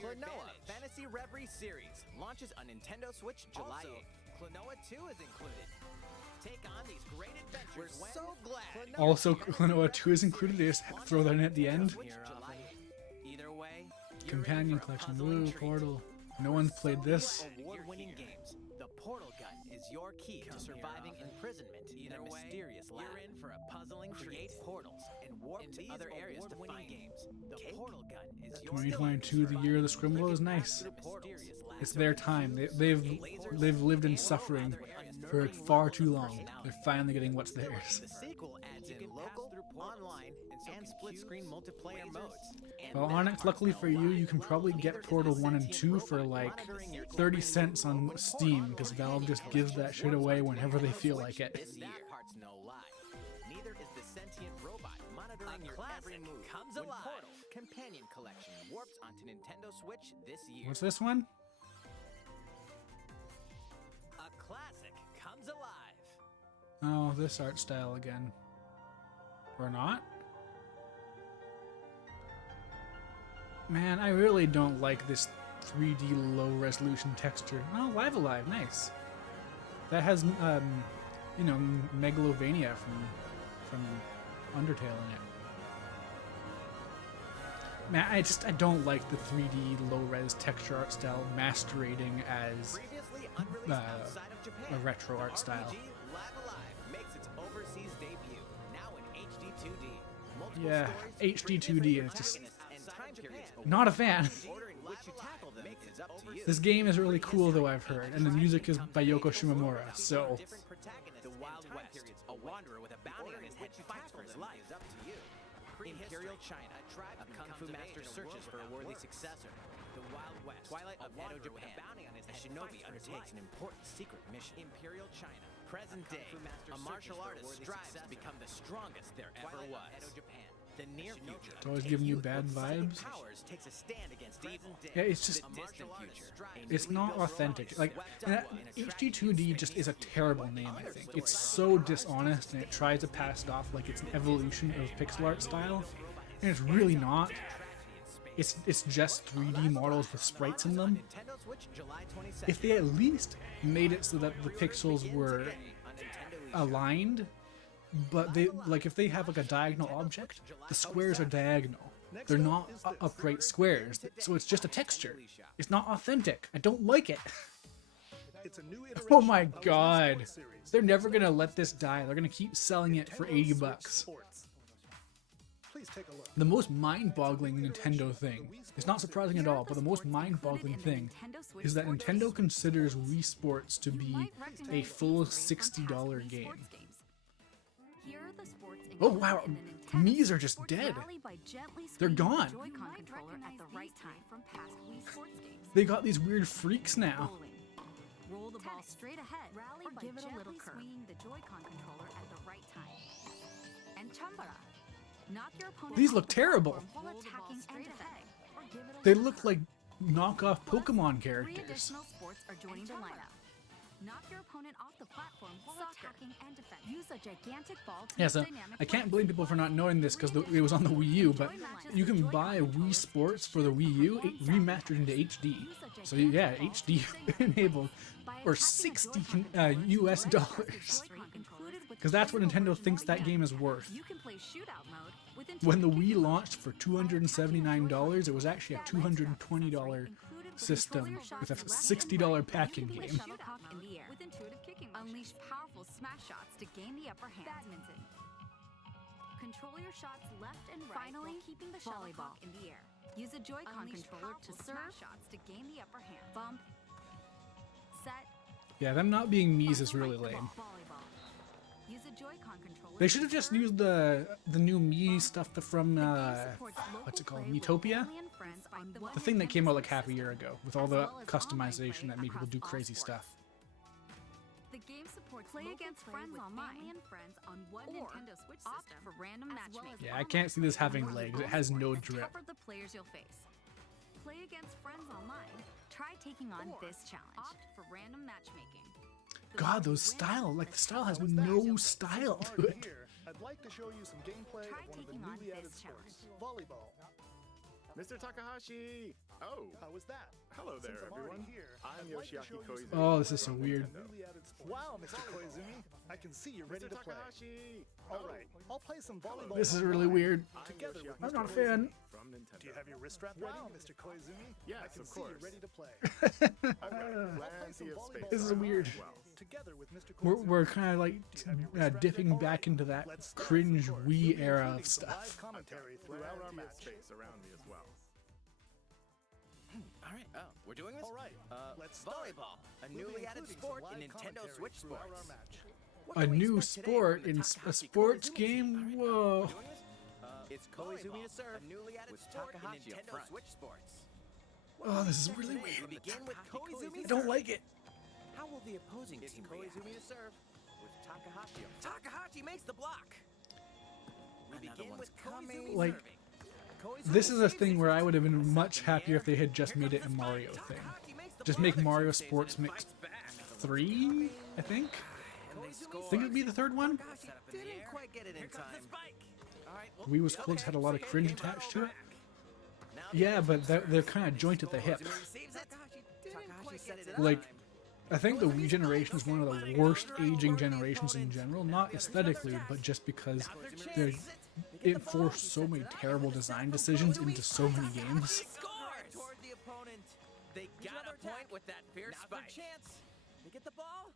Klonoa Fantasy Reverie Series launches on Nintendo Switch July 8th. Klonoa 2 is included. Take on these great adventures. We're so glad. Also, Klonoa 2 is included. They just throw that in at the end. Either way, Companion collection. Ooh, Portal. No one's played this. award-winning games. The Portal Gun is your key to surviving imprisonment in a mysterious lab. You're in for a puzzling create portals and warp to other areas to find games. The Portal Gun is your 2022, the year of the Scrimblow, is nice. It's their time. They've lived in suffering for far too long. They're finally getting what's theirs. The sequel adds in local, online, and split-screen multiplayer modes. Well, Onyx, luckily for you, you can probably get Portal 1 and 2 for like 30 cents on Steam, because Valve just gives that shit away whenever they feel like it. This year, part's no lie. Neither is the sentient robot monitoring your every move. Comes alive. Portal Companion Collection warps onto Nintendo Switch this year. What's this one? A classic comes alive. Oh, this art style again. Or not? Man, I really don't like this 3D low resolution texture. Oh, Live Alive, nice. That has, you know, Megalovania from Undertale in it. Man, I don't like the 3D low res texture art style masquerading as Previously unreleased outside of Japan, a retro art RPG style. Live Alive makes its overseas debut, now in HD 2D. Multiple Yeah, stories, HD 2D, three it's just protagonists, and time periods. not a fan. The order in which you tackle them is up to you. This game is really cool though, I've heard, and the music is by Yoko Shimomura, so Different protagonists, the Wild West, a wanderer with a bounty on his head fights for his life. Is up to you. Imperial China, a kung fu master searches for a worthy successor. The Wild West, Twilight of Edo Japan, a shinobi undertakes an important secret mission. Imperial China, present day, a martial artist strives to become the strongest there ever was. Edo Japan, The near future. It's always giving you bad vibes. Powers takes a stand against evil. Yeah, it's just, The distant future. it's not authentic. Like, HD2D just is a terrible name, I think. It's so dishonest, and it tries to pass it off like it's an evolution of pixel art style, and it's really not. It's just 3D models with sprites in them. Nintendo Switch, July 22nd. If they at least made it so that the pixels were On Nintendo eShop. aligned, but they, like, if they have like a diagonal object, the squares are diagonal. They're not upright squares, so it's just a texture. It's not authentic. I don't like it. It's a new iteration Oh my of the god. esports series. They're never gonna let this die. They're gonna keep selling it for Nintendo 80 Switch bucks. Sports. Please take a look. The most mind-boggling Nintendo thing, it's not surprising at all, but the most mind-boggling thing is that Nintendo considers Wii Sports to be a full $60 game. Oh wow, Mii's are just dead. They're gone. They got these weird freaks now. Roll the ball straight ahead, or give it a little curve. The Joy-Con controller at the right time. And Chambara. Knock your opponent These off look the terrible. platform while attacking and defending. Or give it a They little look curve. like knockoff Pokemon Three characters. additional sports are joining the lineup. Knock your opponent off the platform while attacking and defending. Use a gigantic ball to Yeah, so make dynamic I can't runs. blame people for not knowing this because it was on the Wii U, but you can buy Wii Sports for the Wii U remastered into HD. So yeah, HD enabled, or 60 US dollars. Because that's what Nintendo thinks that game is worth. You can play shootout mode with When the intuitive Wii kicking launched for $279, it was actually a $220 system with a $60 packing game. Shuttlecock in the air with intuitive kicking motion. Unleash powerful smash shots to gain the upper hand. Badminton. Control your shots left and right. Finally, keeping the shuttlecock in the air. Use a Joy-Con controller to serve shots to gain the upper hand. Bump. Set. Yeah, them not being Mii's is really lame. Volleyball. Use a Joy-Con controller. They should have just used the new Mii stuff from Supports what's it local called, play with Miitopia? family and friends on one The thing that came out like half a Nintendo year system. ago with all the As well as online customization play that made people do across all crazy sports. stuff. The game supports play against friends online and friends on one Nintendo Switch system opt for random matchmaking. Yeah, I can't see this having legs. It has no drip. Cover the players you'll face. Play against friends online. Try taking on this challenge. Opt for random matchmaking. The God, winner those wins. style, like the style has How is that? no style to Already it. here, I'd like to show you some gameplay Try of one of the taking on newly added this sports, volleyball. Mr. Takahashi! Oh, How was that? hello there, Since I'm already everyone. here, I'm I'd like to Yoshiaki show you some Koizumi. Oh, this is so gameplay of weird. one of the newly added sports. Wow, Mr. Koizumi, I can see you're ready Mr. to play. Takahashi! All right, I'll play some volleyball. This is really online weird. Together with I'm Mr. not a fan. From Nintendo. Do you have your wrist strap ready, Mr. Koizumi? Yes, I can of see you're course. ready to play. I've got plenty of space. This is around weird. as well. Together with Mr. We're, Koizumi. we're kind of like dipping back into that cringe Wii era of Including some live stuff. commentary throughout our Plenty of match. space around me as well. All right. Oh, we're doing this. All right, let's start. Volleyball, a We'll be newly added including sport some in live Nintendo commentary Switch throughout sports. our match. What A can we new expect today sport from the in a Takahashi sports Koizumi game? team? Whoa. We're doing this? It's Koizumi to serve, a newly added with sport in Takahashi up Nintendo front. Switch sports. Oh, this is Today, really we weird. begin with Koizumi. I don't like it. How will the opposing It's team Koizumi react? to serve with Takahashi up front. Takahashi makes the block. We Another begin one's with coming. Koizumi Like, serving. This is a thing where I would have been much happier if they had just made it a Mario thing. Just make Mario Sports Mix 3, I think? I think it would be the third one. Didn't quite get it in time. Wii was close, had a lot of cringe attached to it. Yeah, but they're kind of joint at the hip. Like, I think the Wii generation is one of the worst aging generations in general, not aesthetically, but just because they're, it forced so many terrible design decisions into so many games. Toward the opponent. They got a point with that fierce spike. Chance. They get the ball.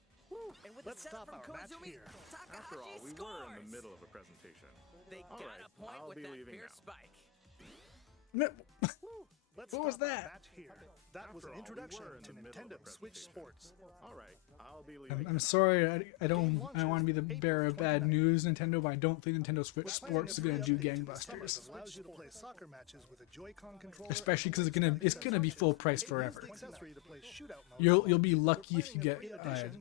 And with Let's the set stop from our match Koizumi, here. After all, Takahashi we were in scores. the middle of a presentation. They All got right, a point I'll with be that leaving fierce now. spike. Let's What was start our that? match here. That was an introduction to Nintendo Switch Sports. All right, I'll be leaving. I'm sorry, I don't want to be the bearer of bad news, Nintendo, but I don't think Nintendo Switch Sports is gonna do gangbusters. Allows you to play soccer matches with a Joy-Con controller. Especially because it's gonna be full price forever. Accessory to play shootout mode. You'll be lucky if you get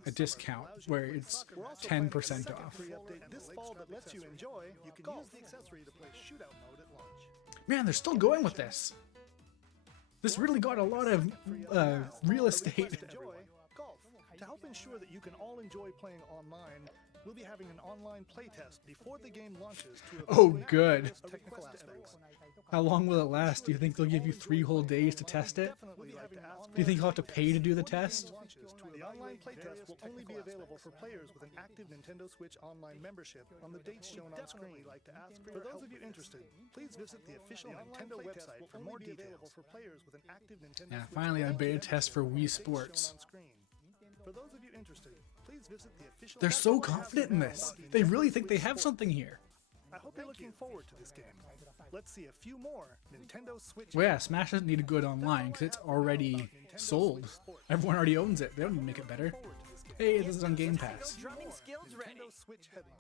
a discount where it's 10% off. Free update this fall that lets you enjoy. You can use the accessory to play shootout mode at launch. Man, they're still going with this. This really got a lot of real estate. Enjoy golf. To help ensure that you can all enjoy playing online, we'll be having an online playtest before the game launches to Oh, evaluate good. various technical aspects. How long will it last? Do you think they'll give you 3 whole days to test it? Definitely like to ask Do you think you'll have to pay to do the test? The online playtest will only be available for players with an active Nintendo Switch Online membership on the dates shown on screen. For those of you interested, please visit the official Nintendo website for more details. For players with an active Nintendo Yeah, Switch finally a Online beta membership test for on the Wii dates shown Sports. on screen. For those of you interested, please visit the official They're so confident in this. They really think they have something here. I hope you're looking forward to this game. Let's see a few more Nintendo Switch. Well, yeah, Smash doesn't need to go to online because it's already sold. Everyone already owns it. They don't need to make it better. Hey, this is on Game Pass. Drumming skills ready. Nintendo Switch headlines.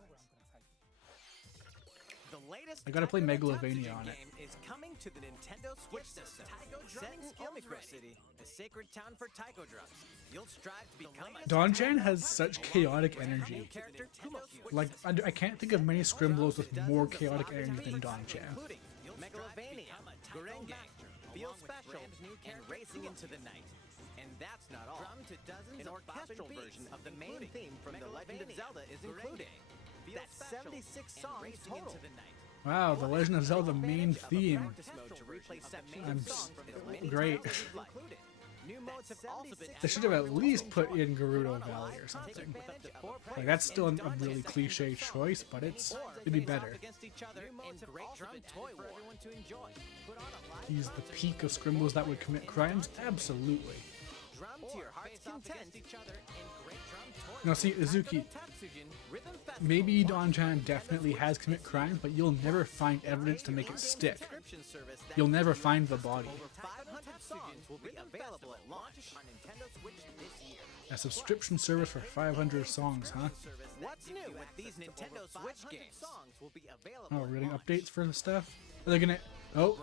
The latest I gotta play Taiko Megalovania Tatsuji on it. game is coming to the Nintendo Switch system. Set in Omicron City, the sacred town for taiko drums. You'll strive to become a Don-chan has such chaotic energy. character Kumoki. Like, I can't think of many Scrimblows with more chaotic energy than Don-chan. Including Megalovania, Gurenge, Feel Special, and Racing into the Night. And that's not all. An orchestral version of the main theme from The Legend of Zelda is included. That's 76 songs total. Wow, The Legend of Zelda main theme. I'm great. New modes have also been They should have at least put in Gerudo Valley or something. Like, that's still a really cliche choice, but it'd be better. against each other in great drum toy war for everyone to enjoy. Put on a live He's the peak of Scrimblows that would commit crimes? Absolutely. drum to your heart's content. Each other in great drum toy Now see, Izuki, Tatsujin Rhythm Festival. maybe Don-chan definitely has commit crimes, but you'll never find evidence to make it stick. Subscription service that You'll never find the body. over 500 songs will be available at launch on Nintendo Switch this year. A subscription service for 500 songs, huh? What's new with these Nintendo Switch games? Songs will be available Oh, at reading launch. updates for the stuff? Are they gonna... Oh,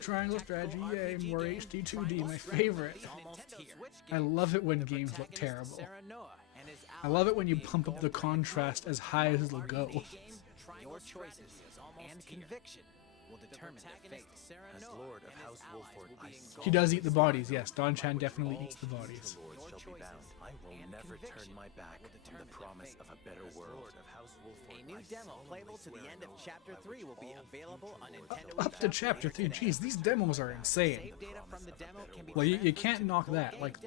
Triangle Strategy, yay, more HD 2D, my favorite. Almost here. I love it when games look terrible. Sarah Noah and his I love it when you pump up the contrast as high as it'll go. Your choices and conviction will determine their fate. As Lord of House Wolford, He does eat the bodies, yes, Don-chan definitely eats the bodies. I will never turn my back on the promise of a better world. a new demo playable to the end of Chapter 3 will be available on Nintendo Up to Chapter 3, jeez, these demos are insane. Save data from the demo can be Well, you can't knock that. Like,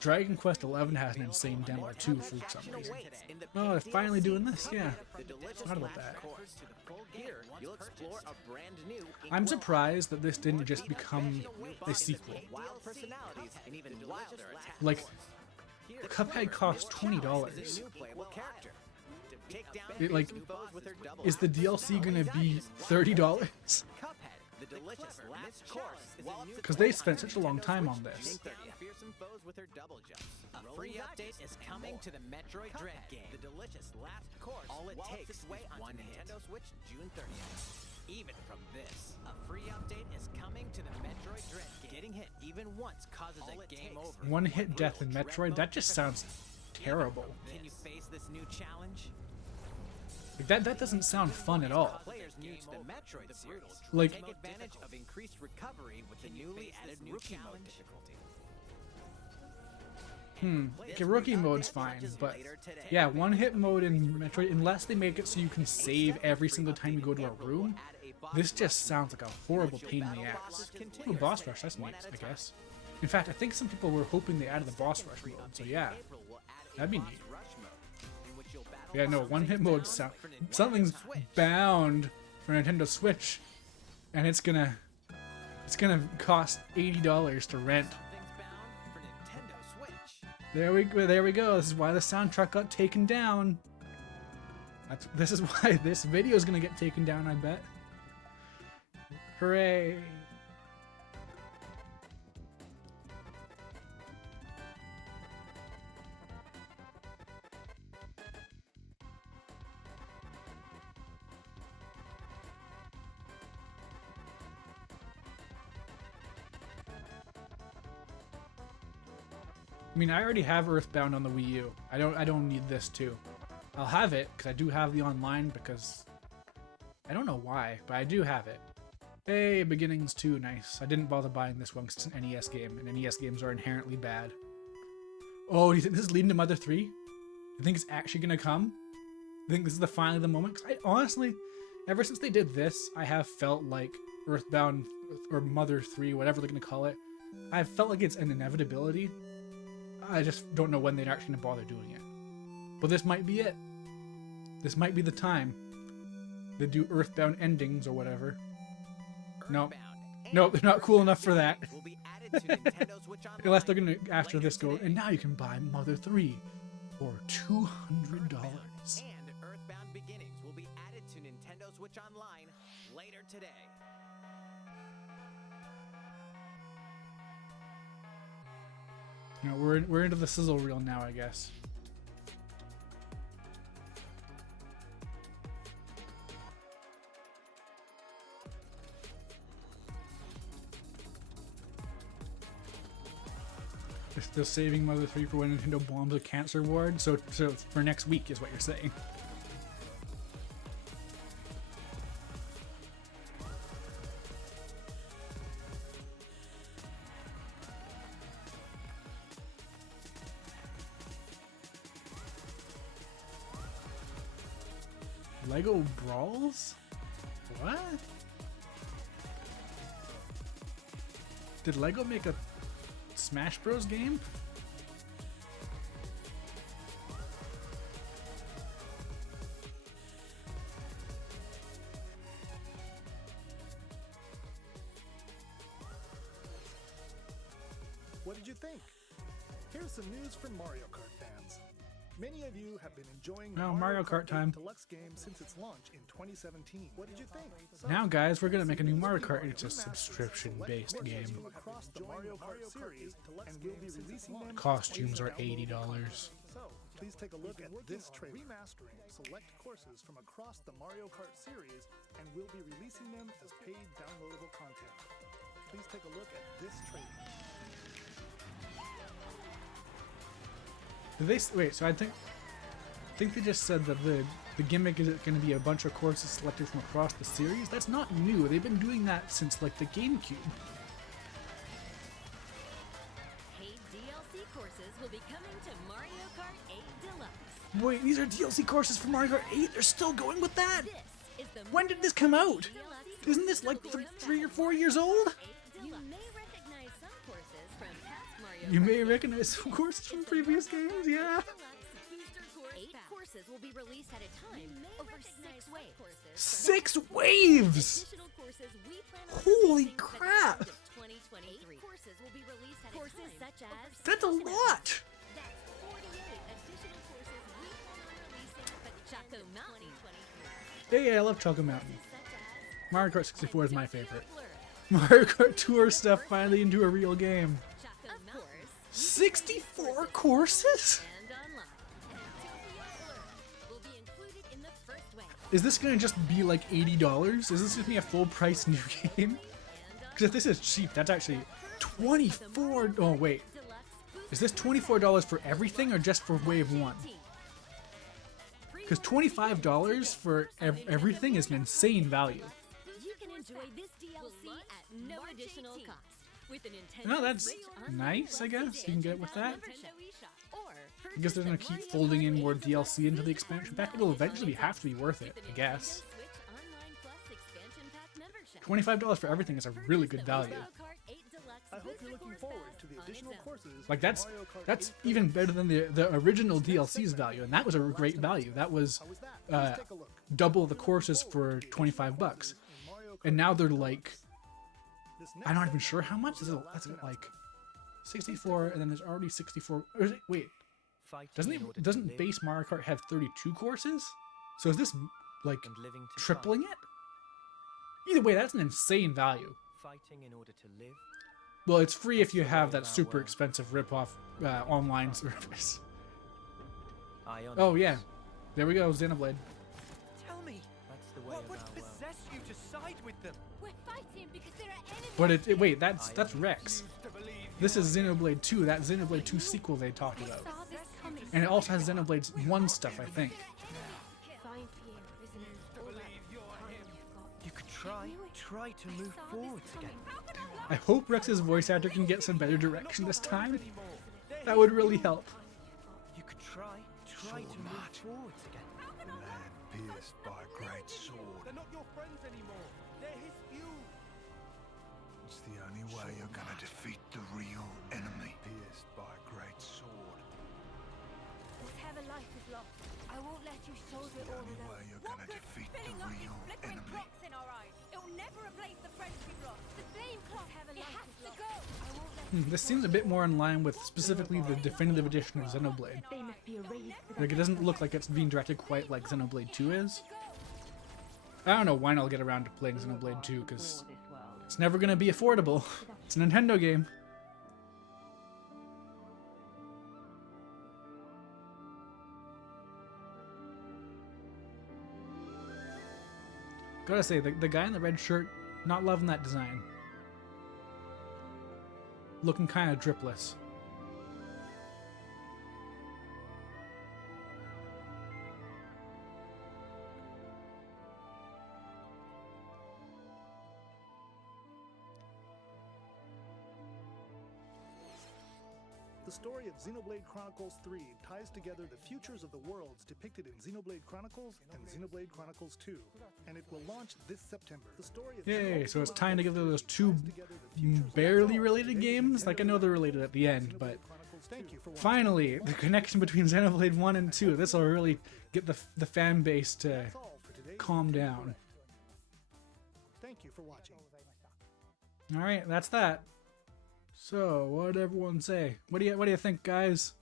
Dragon Quest XI has an insane demo too for some reason. Oh, they're finally doing this? Yeah. Forgot about that. Here, you'll explore a brand new I'm surprised that this didn't just become a sequel. wild personalities and even wilder attacks. Like, Cuphead costs $20. New playable character. To take down It, like, new boss with her double is the DLC gonna be $30? Cuphead, the delicious last course is a new Because they spent such a long time on this. fearsome foes with her double jumps. A free update is coming to the Metroid Dread game. The delicious last course. All it takes is one Nintendo Switch June 30th. Even from this, a free update is coming to the Metroid Dread game. Getting hit even once causes a game over. One hit death in Metroid? That just sounds terrible. Can you face this new challenge? Like, that doesn't sound fun at all. Players new to the Metroid series Like- take advantage of increased recovery with the newly added rookie mode difficulty. Okay, rookie mode's fine, but yeah, one hit mode in Metroid, unless they make it so you can save every single time you go to a room, this just sounds like a horrible pain in the ass. Ooh, boss rush, that's neat, I guess. In fact, I think some people were hoping they added the boss rush mode, so yeah, that'd be neat. Yeah, no, one hit mode sound, something's bound for Nintendo Switch, and it's gonna cost $80 to rent. There we go. This is why the soundtrack got taken down. This is why this video is gonna get taken down, I bet. Hooray! I mean, I already have Earthbound on the Wii U. I don't need this too. I'll have it because I do have the online because I don't know why, but I do have it. Hey, Beginnings 2, nice. I didn't bother buying this one because it's an NES game, and NES games are inherently bad. Oh, do you think this is leading to Mother 3? You think it's actually gonna come? I think this is finally the moment. 'Cause I honestly, ever since they did this, I have felt like Earthbound or Mother 3, whatever they're gonna call it, I've felt like it's an inevitability. I just don't know when they're actually gonna bother doing it. But this might be it. This might be the time. They do Earthbound endings or whatever. No. Nope, they're not cool enough for that. Unless they're gonna, after this, go, and now you can buy Mother 3 for $200. And Earthbound Beginnings will be added to Nintendo Switch Online later today. No, we're into the sizzle reel now, I guess. They're still saving Mother 3 for when Nintendo bombs a cancer ward, so for next week is what you're saying. Lego Brawls? What? Did Lego make a Smash Bros game? What did you think? Here's some news from Mario Kart fans. Many of you have been enjoying Now Mario Kart time. Deluxe game since its launch in 2017. What did you think? Now guys, we're gonna make a new Mario Kart. It's a subscription-based game. Across the Mario Kart series, and we'll be releasing them Costumes are $80. So, please take a look at this trailer. Remastering select courses from across the Mario Kart series, and we'll be releasing them as paid downloadable content. Please take a look at this trailer. Did they wait? So I think they just said that the gimmick is going to be a bunch of courses selected from across the series. That's not new. They've been doing that since like the GameCube. Paid DLC courses will be coming to Mario Kart 8 Deluxe. Wait, these are DLC courses for Mario Kart 8? They're still going with that? This is the When did this come out? Isn't this like 3 or 4 years old? You may recognize some courses from past Mario You Kart may recognize some courses from previous games, yeah. 8 courses will be released at a time over 6 waves. 6 waves! Additional courses we plan on Holy releasing by the crap! end of 2023. 8 courses will be released at a time such as That's a lot! That's 48 additional courses we plan on releasing by the Choco Mountain 2023. Yeah, I love Choco Mountain. Such as Mario Kart 64 is my favorite. Mario Kart Tour stuff finally into a real game. Choco Mountain 64 courses? and online. And Tokyo Blur will be included in the first wave. Is this gonna just be like $80? Is this gonna be a full price new game? Because if this is cheap, that's actually 24. Oh wait, is this $24 for everything or just for Wave 1? Because $25 for everything is an insane value. You can enjoy this DLC at no additional cost with a Nintendo No, that's Switch Online nice, I Plus guess. You can get with that. Nintendo eShop, or I guess they're gonna keep folding in more DLC into the expansion pack. It'll eventually have to be worth it, I guess. Switch Online Plus expansion pack membership. $25 for everything is a really good value. Mario Kart 8 Deluxe I hope you're booster looking course forward pass to the on additional its own. courses. Like from that's Mario Kart 8 even better than the original DLC's value, and that was a great value. That was How was that? Please take a look. double the courses for $25, In Mario Kart and now they're like, This I'm not next even sure how much. Is it? That's like 64, and then there's already 64. Or is it, wait, doesn't base Mario Kart have 32 courses? So is this like tripling it? Either way, that's an insane value. Fighting in order to live. Well, it's free if you have that super expensive ripoff online service. Oh yeah, there we go, Xenoblade. Tell me, that's the way what would possess you to side with them? We're fighting because there are enemies. But wait, that's Rex. To believe This is Xenoblade 2, that Xenoblade 2 sequel they talked about. And it also has Xenoblade 1 stuff, I think. You could try to move forwards again. I hope Rex's voice actor can get some better direction this time. That would really help. You could try to move forwards again. Man pierced by a great sword. They're not your friends anymore. They're his few. It's the only way you're gonna defeat the real enemy. Pierced by a great sword. Whatever life is lost, I won't let you solve it all The only alone. way you're gonna defeat the Filling up these real flickering enemy. clocks in our eyes. It will never replace the friends we've lost. The flame clock, it has to go. I won't let This seems a bit more in line with specifically the definitive edition of Xenoblade. they must be erased. Like, it doesn't look like it's being directed quite like Xenoblade 2 is. I don't know when I'll get around to playing Xenoblade 2, because it's never going to be affordable. It's a Nintendo game. Gotta say, the guy in the red shirt, not loving that design. Looking kind of dripless. The story of Xenoblade Chronicles 3 ties together the futures of the worlds depicted in Xenoblade Chronicles and Xenoblade Chronicles 2, and it will launch this September. The story of Yay, Xenoblade so it's tying Chronicles together those 3 two ties together the futures of the barely worlds related depicted in games. Like, I know they're related at the end, but Chronicles. Thank you for watching. finally, the connection between Xenoblade 1 and 2. This will really get the fan base to That's all for today's calm Nintendo down. Direct. Thank you for watching. Alright, that's that. So, what did everyone say? What do you think, guys?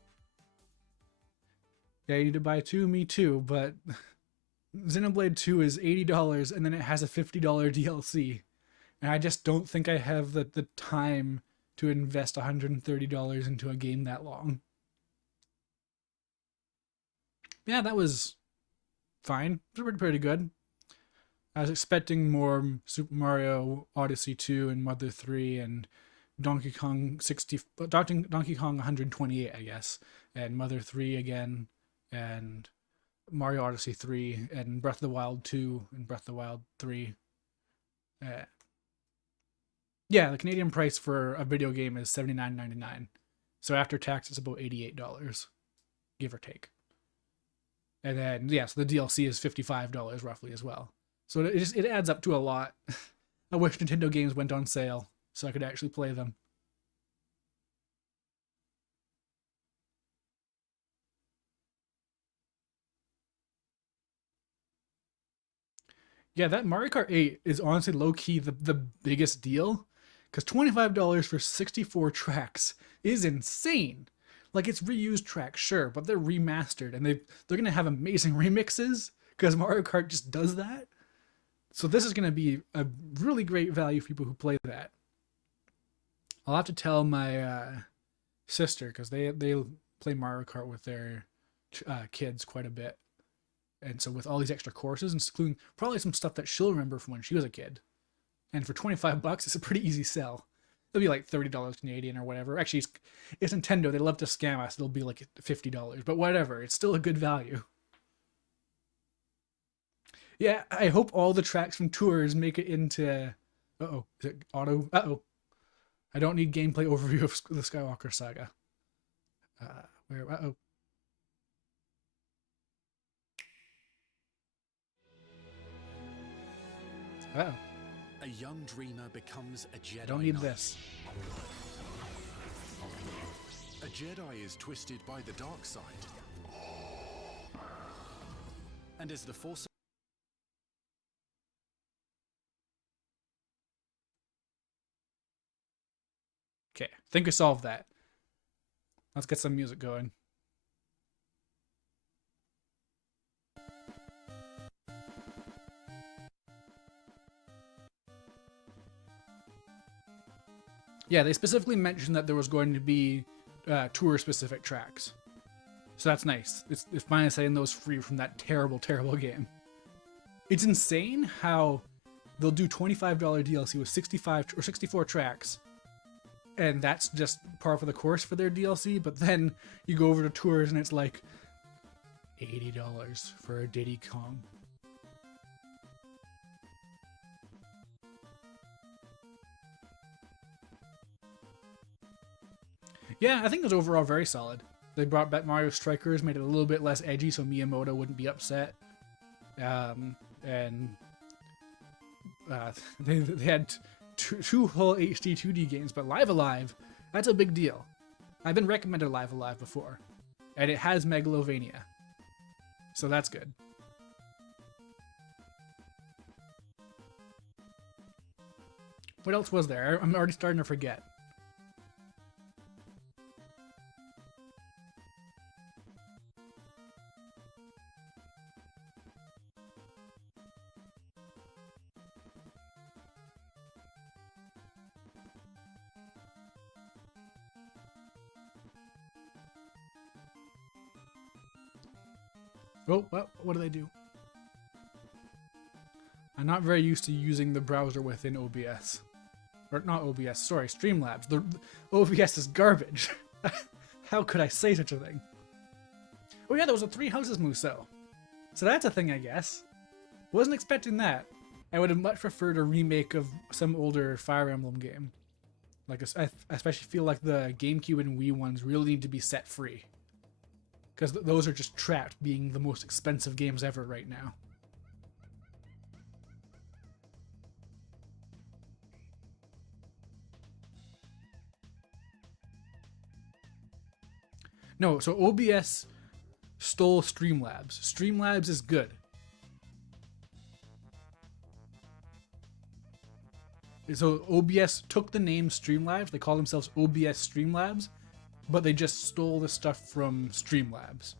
Yeah, you need to buy 2, me too, but Xenoblade 2 is $80 and then it has a $50 DLC. And I just don't think I have the time to invest $130 into a game that long. Yeah, that was fine. It was pretty good. I was expecting more Super Mario Odyssey 2 and Mother 3 and Donkey Kong 128, I guess, and Mother 3 again, and Mario Odyssey 3 and Breath of the Wild 2 and Breath of the Wild 3. Yeah, the Canadian price for a video game is $79.99. So after tax, it's about $88, give or take. And then, yeah, so the DLC is $55 roughly as well. So it adds up to a lot. I wish Nintendo games went on sale so I could actually play them. Yeah, that Mario Kart 8 is honestly low-key the biggest deal. Because $25 for 64 tracks is insane. Like, it's reused tracks, sure, but they're remastered. And they're going to have amazing remixes. Because Mario Kart just does that. So this is going to be a really great value for people who play that. I'll have to tell my sister, because they play Mario Kart with their kids quite a bit. And so with all these extra courses, including probably some stuff that she'll remember from when she was a kid. And for $25, it's a pretty easy sell. It'll be like $30 Canadian or whatever. Actually, it's Nintendo. They love to scam us. It'll be like $50. But whatever. It's still a good value. Yeah, I hope all the tracks from Tours make it into... Uh-oh. Is it auto? Uh-oh. I don't need gameplay overview of the Skywalker Saga. Where? Uh-oh. Uh-oh. A young dreamer becomes a Jedi. Don't need Knight. this. A Jedi is twisted by the dark side. And as the Force... Okay, I think we solved that. Let's get some music going. Yeah, they specifically mentioned that there was going to be tour-specific tracks. So that's nice. It's finally setting those free from that terrible, terrible game. It's insane how they'll do $25 DLC with 65 or 64 tracks, and that's just par for the course for their DLC. But then you go over to Tours and it's like $80 for a Diddy Kong. Yeah, I think it was overall very solid. They brought back Mario Strikers, made it a little bit less edgy so Miyamoto wouldn't be upset. And they had two whole HD 2D games, but Live Alive, that's a big deal. I've been recommended Live Alive before, and it has Megalovania, so that's good. What else was there? I'm already starting to forget. Oh, what do they do? I'm not very used to using the browser within OBS. Or not OBS, sorry, Streamlabs. The OBS is garbage. How could I say such a thing? Oh yeah, there was a Three Houses Musou. So that's a thing, I guess. Wasn't expecting that. I would have much preferred a remake of some older Fire Emblem game. Like, I especially feel like the GameCube and Wii ones really need to be set free. Because those are just trapped being the most expensive games ever right now. No, so OBS stole Streamlabs. Streamlabs is good. So OBS took the name Streamlabs. They call themselves OBS Streamlabs, but they just stole the stuff from Streamlabs.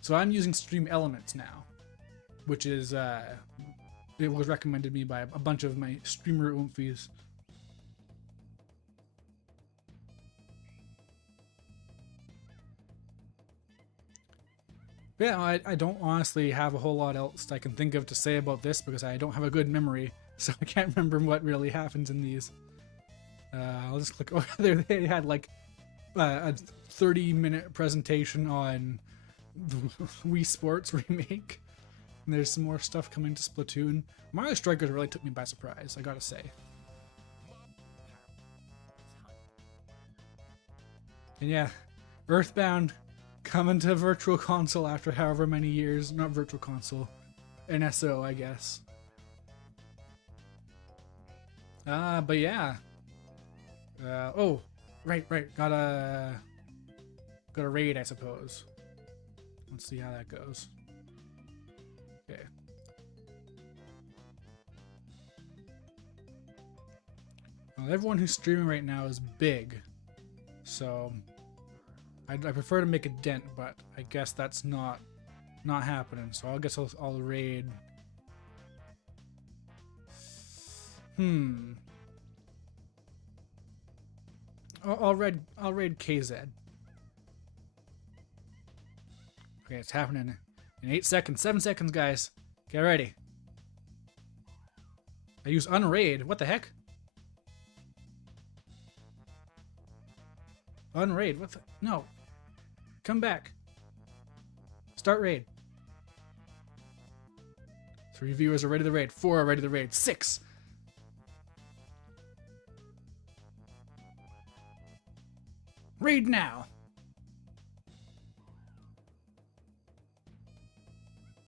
So I'm using Stream Elements now, which is it was recommended me by a bunch of my streamer oomfies. Yeah, I don't honestly have a whole lot else I can think of to say about this because I don't have a good memory, so I can't remember what really happens in these. I'll just click over there. They had like a 30-minute presentation on the Wii Sports remake. And there's some more stuff coming to Splatoon. Mario Strikers really took me by surprise, I gotta say. And yeah, Earthbound coming to Virtual Console after however many years. Not Virtual Console, NSO, I guess. But yeah. Oh, right. Got a raid, I suppose. Let's see how that goes. Okay. Well, everyone who's streaming right now is big, so I prefer to make a dent, but I guess that's not happening. So I guess I'll raid. I'll raid KZ. Okay, it's happening in 8 seconds, 7 seconds, guys. Get ready. I use unraid. What the heck? Unraid. What the? No. Come back. Start raid. 3 viewers are ready to raid. 4 are ready to raid. 6. Raid now.